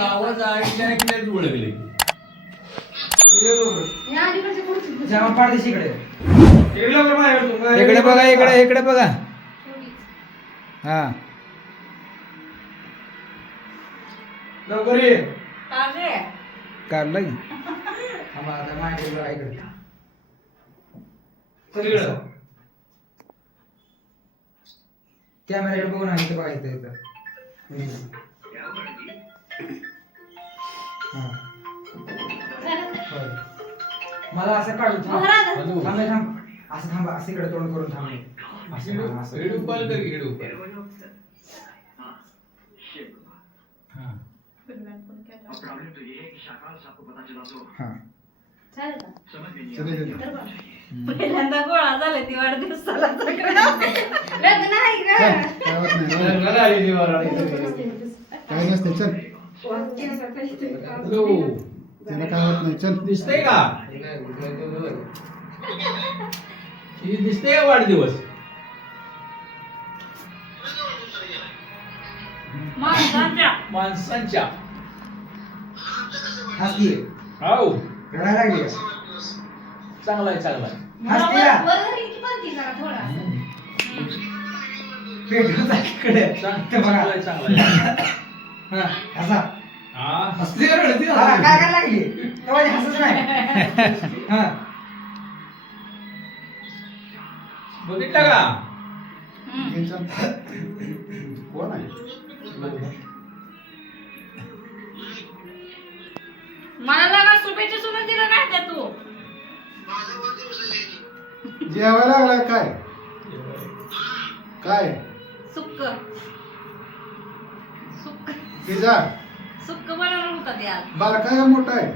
आवाज ऐकल्याच ओळखले. इकडे बघा, इकडे बघा. हा लवकर ये. काढलं की कॅमेऱ्याकडे बघून आहे बघायचं इथं. मला असं काढून थांब असं थांबा, असं इकडे तोंड करून थांब. पहिल्यांदा गोळा झाला ती वाढदिवसाला काय नसते चल, त्याला काय होत नाही चल. दिसतंय का? दिसतंय का वाढदिवस? माणसांच्या हसतीये, हो रडायला लागली. चांगलाय चांगलाय. चांगलाय चांगलाय. हसली रडती काय करायला लागली तेव्हा हसच नाही. बघितलं का? कोण आहे? मला लगा शुभेच्छा सुद्धा दिलं नाही त्या तू. जेवायला लागलाय काय? काय सुक्क सुक्क पिझ्झा सुक्क बनवलं होतं ते आज. बारका का मोठा आहे?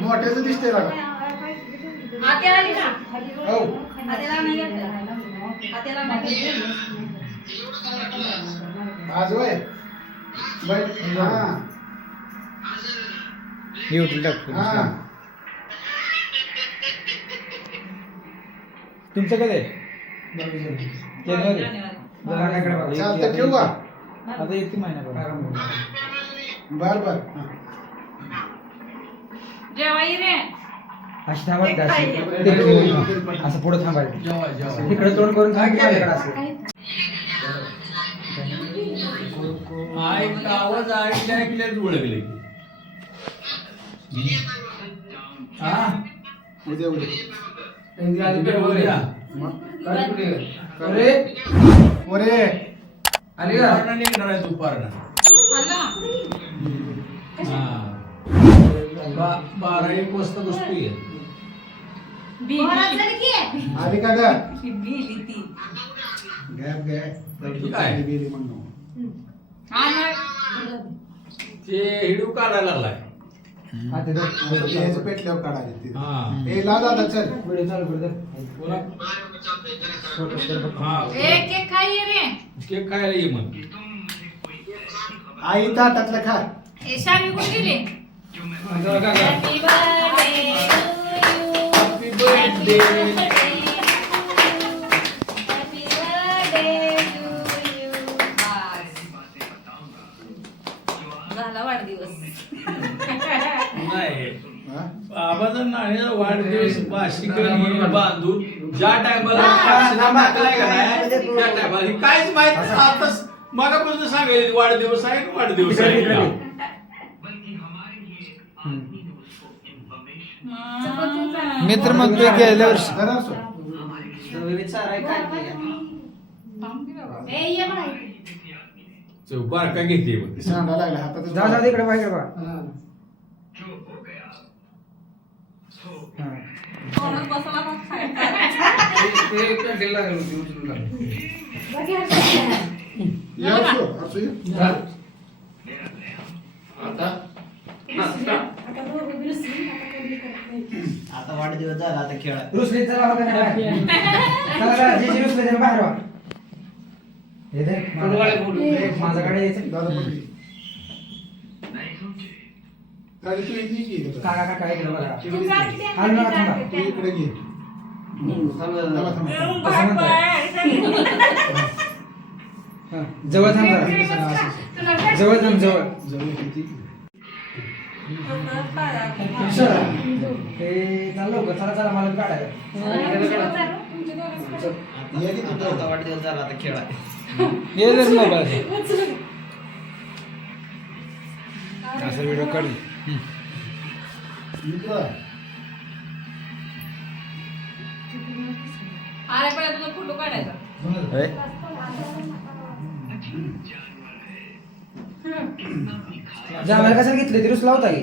मोठ्याचं दिसतंय बघा. आत्या आली का? हो आत्याला नाही घेतलं. आत्याला नाही घेतलं. आज होय बाय. हा युट्यूब टाकतो. हा तुमचं कधी जानेवारी. चालतं ठेवू का? आता येते महिन्याभर. बर बर. जेवाई रे. अशी थांबायचं असं पुढे थांबायचं. जेवा जेवा. इकडे तोंड करून थांबायचं असं. आवाज ऐकल्याच ओळखले. हा उद्या उद्या उद्या अरे ओरे आली का? दुपारनं निघणार आहे दुपारनं. आला. हा 12-1 वाजता बसतोय. आली का ग? बिली ती. गॅप गॅप काय? बेली म्हणून ते हिडू काढायला लागलाय. याचं पेटल्यावर काढायला ते. हा ए ला दादा चल. व्हिडिओ चालू कर दे. हा एक एक खाई रे. केक खायला ये मग. आई ताटातलं खा. ए शावी कुठे गेली? Happy happy birthday. Happy birthday to you. झाला वाढदिवस. नाही हा? बाबाचा नाणीचा वाढदिवस बाशिकन बांधून ज्या टायमाला त्या टायमाला काहीच माहित नाही. आताच मगापासून सांगायला वाढदिवस आहे वाढदिवस आहे. मित्र म्हणतोय गेल्या वर्षी जरा असो. बारका घेते बघ. सांडा लागला हातात. जा जा तिकडे बाहेर बघा. कोणाच बसला मग खायचा. ये असो, असो ये. आता वाढदिवस झाला आता खेळा. रुसले चला बघा ना. चला जे जे रुसले त्याला बाहेर व्हा. हे दे माझ्याकडे यायचं. दादा पडली. गाडी तू इथे घे. काका काका इकडे बघा. तू इकडे घे. थांबा, थांबा. असं म्हणताय. हा, जवळ थांब जरा. जवळ थांब जवळ. जवळ किती? ते चाल लवकर चला चला मला काढायला. ये की तू आता वाढदिवस झाला आता खेळा. ये जर मोबाईल असं व्हिडिओ काढ. मित्र अरे पण तुला फोटो काढायचा जामाला कशाला घेतले ते रुसला होता की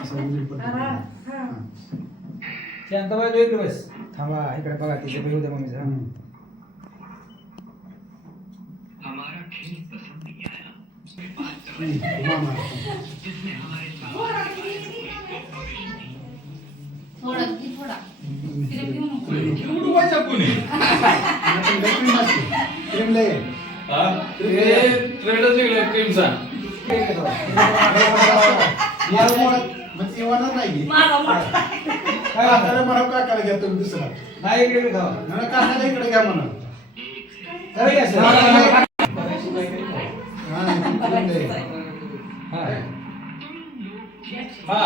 असं उजेड पडतो. शांताबाई तू इकडे बस. थांबा इकडे बघा तिथे बघू द्या मम्मीचं. मामा. थोडा तिला घेऊ नको. उडवायचा कोणी आपण लय cream असते. cream लय आहे. हा हे ट्रेडच वेगळे क्रीमचा मला मुळात म्हणजे येणार नाही की. माझा मोठा काय काकाला म्हणा काकाला घ्या तुम्ही दुसरा. नाही इकडे खावा. म्हणा काकाला इकडे घ्या म्हणा. चला की असं. हा, cream लय आहे. हा. हा